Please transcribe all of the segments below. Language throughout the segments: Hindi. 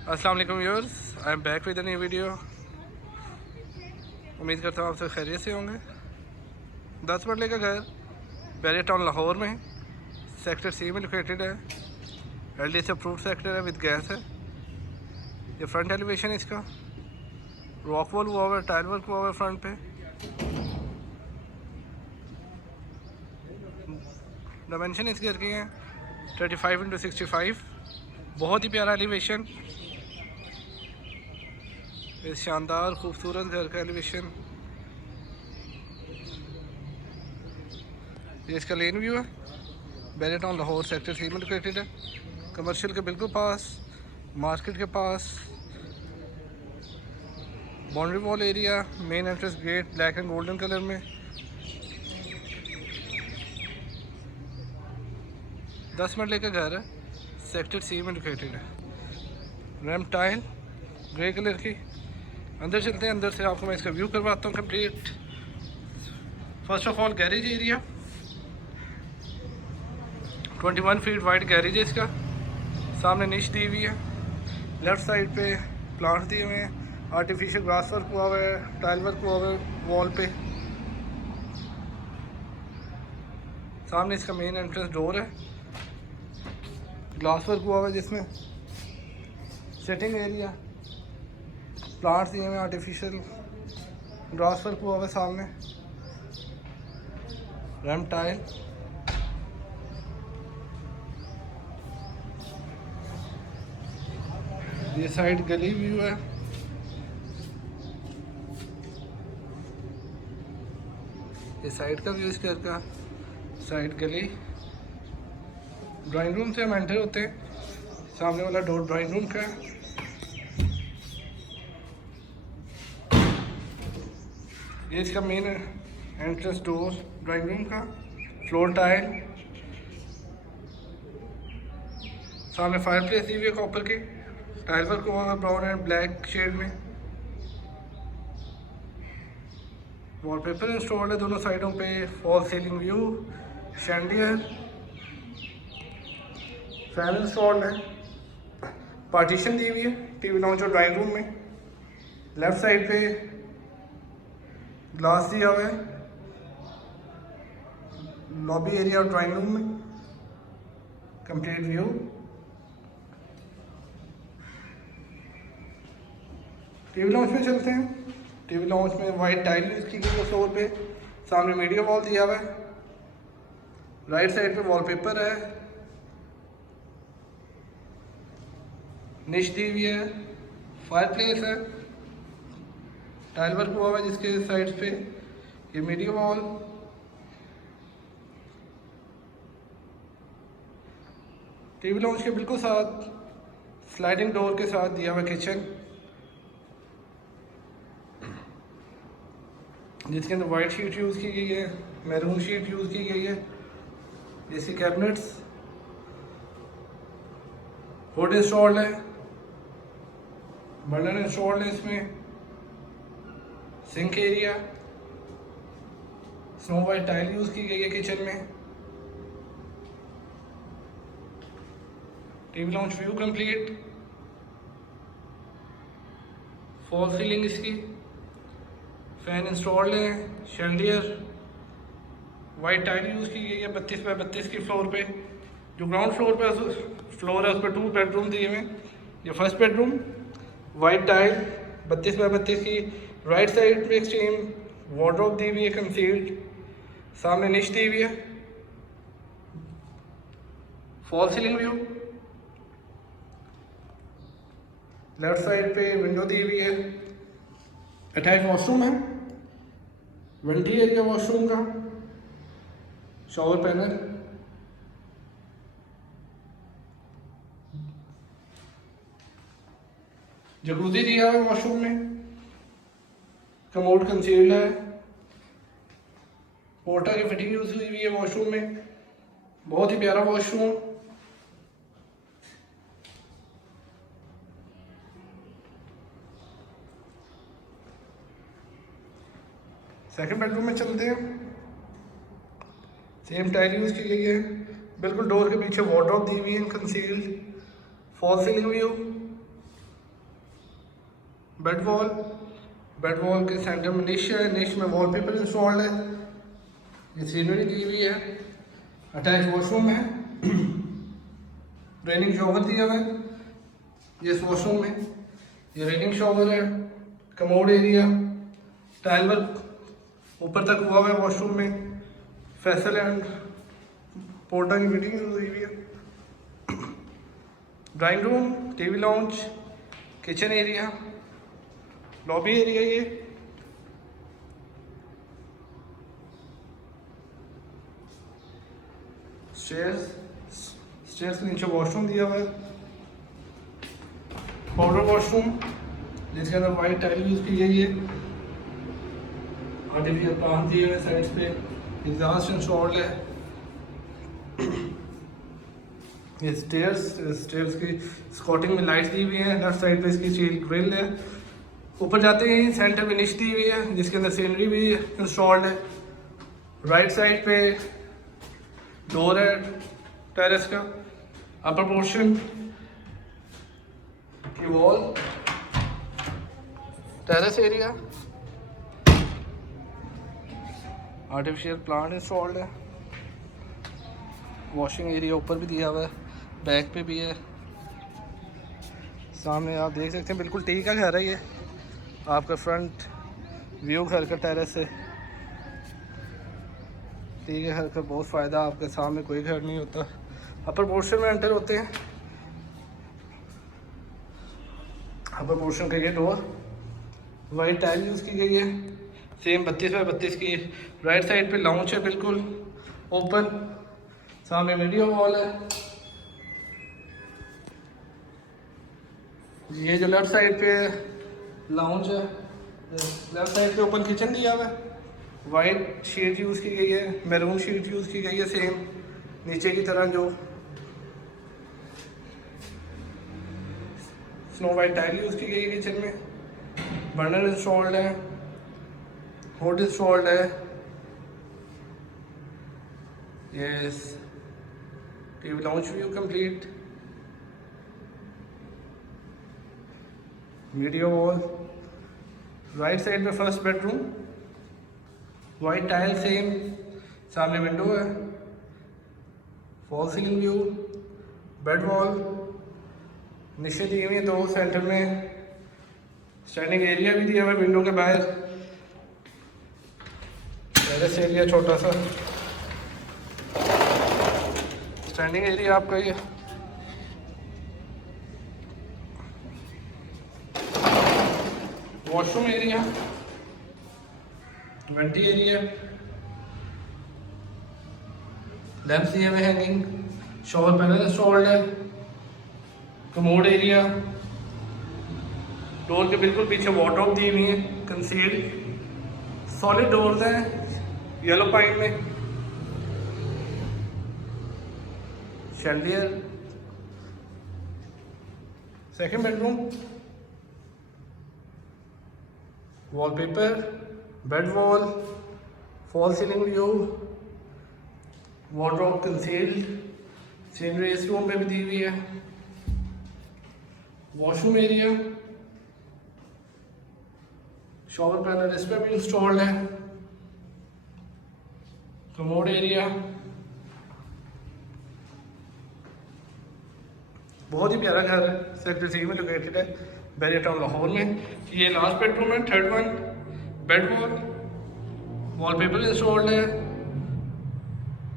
अस्सलाम वालेकुम viewers, I am back with a new video. उम्मीद करता हूँ आप सब खैरियत से होंगे। 10 मरले का घर बैरियर टाउन लाहौर में सेक्टर सी में लोकेटेड है। LD से अप्रूव्ड सेक्टर है, विद गैस है। ये फ्रंट एलिवेशन है इसका। रॉक वॉल हुआ हुआ है, टाइल वर्क हुआ हुआ है फ्रंट पे। डायमेंशन इस घर की हैं 35x65। बहुत ही प्यारा एलिवेशन, इस शानदार खूबसूरत घर का एलिवेशन। ये इसका लेन व्यू है। बैरियर टाउन लाहौर सेक्टर 3 में लोकेटेड है। कमर्शियल के बिल्कुल पास, मार्केट के पास। Boundary wall area, main entrance gate black and golden colour में। 10 मरले का घर है, सेक्टर सी में लोकेटेड है। रैम टाइल ग्रे कलर की। अंदर चलते हैं, अंदर से आपको मैं इसका व्यू करवाता हूँ complete. First of all garage area, 21 feet wide garage है इसका। सामने निश दी हुई है। लेफ्ट साइड पे प्लांट्स दिए हुए हैं, आर्टिफिशियल ग्रास वर्क हुआ हुआ है, टाइल वर्क हुआ हुआ है वॉल पे। सामने इसका मेन एंट्रेंस डोर है, ग्लास वर्क हुआ हुआ है जिसमें। सिटिंग एरिया, प्लांट्स दिए हुए हैं, आर्टिफिशियल ग्रास वर्क हुआ हुआ है सामने। रैम टाइल, ये साइड गली व्यू है। ये साइड का व्यू इस घर का, साइड गली। ड्राइंग रूम से हम एंटर होते हैं, सामने वाला डोर ड्राइंग रूम का है। ये इसका main entrance door drawing room का। फ्लोर टाइल, सामने फायर प्लेस दी हुई है कॉपर की। टाइल वर्क हुआ है ब्राउन एंड ब्लैक शेड में। वॉलपेपर इंस्टॉल्ड है दोनों साइडों पे। Fall ceiling view, chandelier, fan installed है। पार्टीशन दी हुई है टीवी लॉन्च और ड्राइंग रूम में। लेफ्ट साइड पे ग्लास दिया हुआ है लॉबी एरिया और ड्राइंग रूम में। Complete view. टीवी लॉन्च में चलते हैं। टीवी लॉन्च में वाइट टाइल यूज की गई है फ्लोर पे। सामने मीडिया वॉल दिया हुआ है। राइट साइड पे वॉलपेपर है, निश दी हुई है, फायर प्लेस है, टाइल वर्क हुआ हुआ है जिसके साइड पे। ये मीडिया वॉल, टीवी लॉन्च के बिल्कुल साथ स्लाइडिंग डोर के साथ दिया हुआ किचन, जिसके अंदर वाइट शीट यूज़ की गई है, मैरून शीट यूज़ की गई है। एसी कैबिनेट्स, हुड इंस्टॉल्ड है, बर्नर इंस्टॉल्ड है इसमें। Sink area, snow white tile use की गई है किचन में। TV lounge view complete. Fall ceiling इसकी, फैन इंस्टॉल्ड है, शैंडियर, वाइट टाइल यूज़ की गई है 32 बाई 32 की फ्लोर पे। जो ग्राउंड फ्लोर पे फ्लोर है उस पर 2 बेडरूम दिए हुए। ये first bedroom, white tile 32 by 32 की। राइट साइड पे एक्सट्रीम वार्डरोब दी हुई है कंसील्ड। सामने निश दी हुई है। Fall ceiling view, left side पे विंडो दी हुई है। अटैच वॉशरूम है, वेंटी एरिया वॉशरूम का, शॉवर पैनल, जकूज़ी दिया है वॉशरूम में। कमोड कंसील्ड है। पोर्टा की फिटिंग यूज हुई है वॉशरूम में। बहुत ही प्यारा वॉशरूम। सेकंड बेडरूम में चलते हैं। सेम टाइल यूज की गई है। बिल्कुल डोर के पीछे वार्डरोब दी हुई है concealed. Fall ceiling view, bed wall के सेंटर में निश है, निश में वॉलपेपर इंस्टॉल्ड है, ये सीनरी दी हुई है, अटैच वॉशरूम है, रेनिंग शॉवर दिया हुआ है ये इस वॉशरूम में, ये रेनिंग शॉवर है, कमोड एरिया, टाइल वर्क ऊपर तक हुआ हुआ है वॉशरूम में, फैसल एंड पोर्टा की फिटिंग हुई हुई है, drawing room, TV lounge, kitchen area, lobby area, ये स्टेयर्स के नीचे वॉशरूम दिया हुआ है, पाउडर वॉशरूम जिसके अंदर वाइट टाइल यूज की गई है, आर्टिफिशियल प्लांट दिए हुए साइड्स पे, एग्जॉस्ट इंस्टॉल्ड है, ये स्टेयर्स की स्कॉटिंग में लाइट्स दी हुई है, लेफ्ट साइड पे इसकी स्टील ग्रिल है, ऊपर जाते ही सेंटर में निश दी हुई है जिसके अंदर सीनरी भी इंस्टॉल्ड है, राइट साइड पे डोर है टेरेस का, अपर पोर्शन की wall, terrace area, artificial plant installed है, वॉशिंग एरिया ऊपर भी दिया हुआ है, बैक पे भी है, सामने आप देख सकते हैं बिल्कुल टी का घर है ये, आपका फ्रंट व्यू घर का टेरेस से, टी के घर का बहुत फ़ायदा, आपके सामने कोई घर नहीं होता। अपर पोर्शन में एंटर होते हैं, अपर पोर्शन का ये डोर, वाइट टाइल यूज़ की गई है, सेम 32 बाई 32 की, राइट साइड पे लाउंज है बिल्कुल ओपन, सामने मीडिया वॉल है, ये जो लेफ्ट साइड पे लाउंज है, लेफ्ट साइड पे ओपन किचन दिया हुआ है, वाइट शीट यूज़ की गई है, मैरून शीट यूज़ की गई है, सेम नीचे की तरह जो स्नो वाइट टाइल यूज़ की गई है किचन में, बर्नर इंस्टॉल्ड है, होड इंस्टॉल्ड है, yes TV lounge view complete, media wall, right side में first bedroom, white tile same, सामने विंडो है, fall ceiling view, bed wall, niche दी हुई है दो, सेंटर में स्टैंडिंग एरिया भी दिया हुआ है विंडो के बाहर, टेरेस एरिया छोटा सा, स्टैंडिंग एरिया आपका ये, washroom area, vanity area, lamps दिए हुए हैंगिंग, शॉवर पैनल इंस्टॉल्ड है, कमोड एरिया, डोर के बिल्कुल पीछे वार्डरोब दी हुई है कंसील्ड, सॉलिड डोर्स हैं येलो पाइन में, chandelier, second bedroom, wallpaper, bed wall, fall ceiling view, wardrobe concealed, scenery इस रूम में भी दी हुई है, वॉशरूम एरिया, शॉवर पैनल इस पर भी इंस्टॉल्ड है, कमोड एरिया, बहुत ही प्यारा घर है, सेक्टर सी में लोकेटेड है, बैरियर टाउन लाहौर में। ये लास्ट बेडरूम है, third one, bed wall, wallpaper installed है,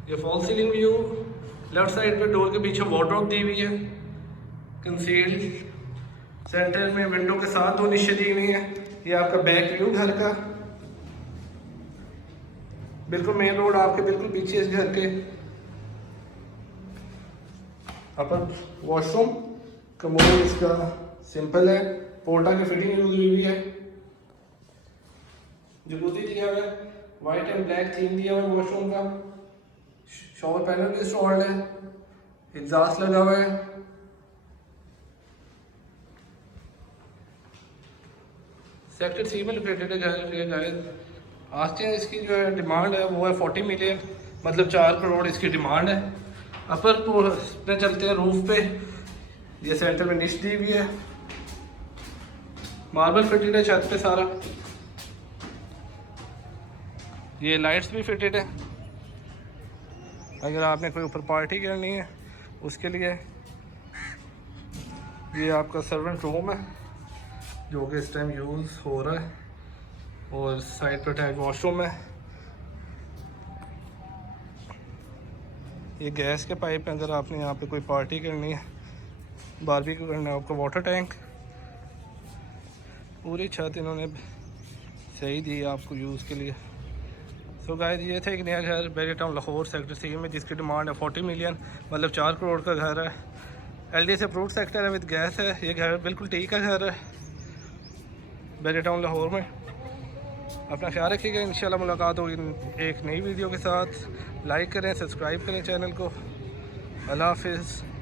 ये fall ceiling view, left side पे डोर के पीछे वार्डरोब दी हुई है कंसील्ड, सेंटर में विंडो के साथ दो निशे दी हुई हैं, ये आपका बैक व्यू घर का, बिल्कुल मेन रोड आपके बिल्कुल पीछे इस घर के, अपर वॉशरूम, कमोड इसका सिंपल है, पोर्टा की फिटिंग यूज हुई है, जकूज़ी दिया हुआ है, वाइट एंड ब्लैक थीम दिया हुआ है वॉशरूम का, शॉवर पैनल भी इंस्टॉल्ड है, एग्जॉस्ट लगा हुआ है, सेक्टर सी में लोकेटेड है घर। आस्तीन इसकी जो है डिमांड है वो है 40 मिलियन, मतलब 4 करोड़ इसकी डिमांड है। अपर पे चलते हैं रूफ पे, ये सेंटर में निश दी हुई है, मार्बल फिटेड है छत पे सारा। ये लाइट्स भी फिटेड है, अगर आपने कोई ऊपर पार्टी करनी है उसके लिए। ये आपका सर्वेंट रूम है जो कि इस टाइम यूज़ हो रहा है, और साइड पर अटैच वॉशरूम है। ये गैस के पाइप है, अगर आपने यहाँ पे कोई पार्टी करनी है, बारबेक्यू करना है। आपका वाटर टैंक, पूरी छत इन्होंने सही दी है आपको यूज़ के लिए। सो गाइस, ये था एक नया घर बैरियर टाउन लाहौर सेक्टर 3 में, जिसकी डिमांड है 40 मिलियन, मतलब 4 करोड़ का घर है। LD से अप्रूव्ड सेक्टर है, विद गैस है। ये घर बिल्कुल ठीक का घर है बैरियर टाउन लाहौर में। अपना ख्याल रखिएगा, इंशाल्लाह मुलाकात होगी एक नई वीडियो के साथ। लाइक करें, सब्सक्राइब करें चैनल को। अल्लाह हाफिज़।